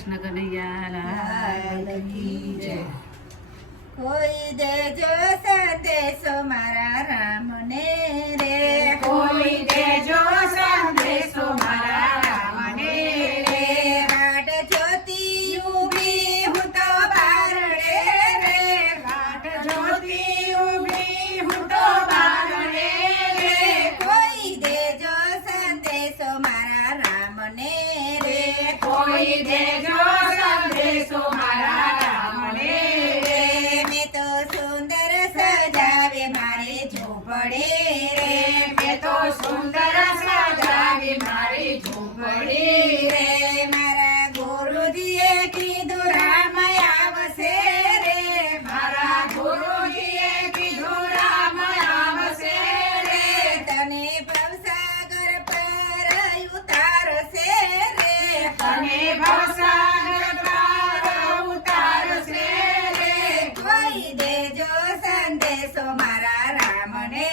કૃષ્ણ કનૈયા લાલ કી જય. કોઈ દેજો સંદેશો મારા રામને રે, કોઈ દેજો સંદેશો મારા રામને રે. વાટ જોતી ઊભી હું તો બારણે રે, વાટ જોતી ઊભી હું તો બારણે રે. કોઈ દેજો સંદેશો મારા રામને રે, કોઈ દેજો સંદેશો મારા રામને રે. મેં તો સુંદર સજાવે મારી ઝૂંપડી રે, મેં તો સુંદર સજાવી મારી ઝૂંપડી રે. મારા ગુરુજીએ કીધું રામ આવશે રે, મારા ગુરુજીએ કીધું રામ આવશે રે. તને ભવસાગર પર ઉતારશે રે, તને ભવસાગર પાર ઉતારશે રે. કોઈ દેજો સંદેશો મારા રામને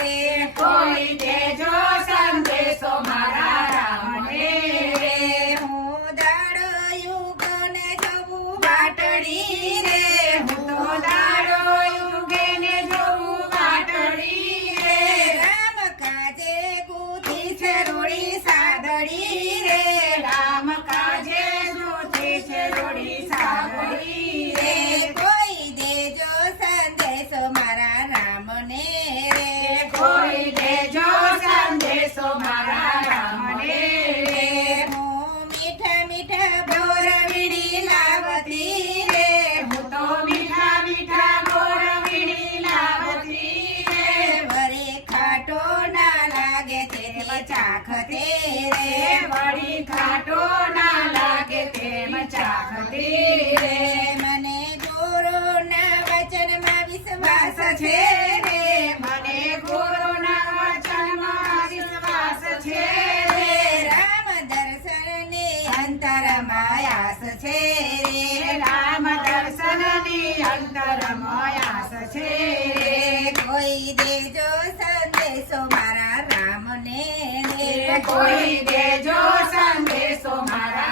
રે, કોઈ દેજો સંદેશો મારા રામને રે. હું દાડો યુગને જોઉં વાટડી રે, હું તો દાડો યુગે ને જોઉં વાટડી રે. રામ કાજે ગુથી છે રોડી સાદડી રે, રામ કાજે જોતી છે રોડી સાગરી રે. કોઈ દેજો સંદેશો મારા રામને રે, કોઈ દેજો સંદેશો મારા રામને રે. હું મીઠા મીઠા બોર વીડી લાવતી રે, હું તો મીઠા મીઠા બોર વીણી લાવતી રે. વરે ખાટો ના લાગે તેમ ચાખતી રે, વળી ખાટો ના લાગે તેમ ચાખતી રે. મને ગુરુના વચનમાં વિશ્વાસ છે રે, મને ગુરુના વચનમાં વિશ્વાસ છે રે. રામ દર્શનની અંતરમાં આસ છે રે, રામ દર્શનની અંતરમાં આસ છે રે. કોઈ દેજો સંદેશો મારા રામને રે, કોઈ દેજો સંદેશો મારા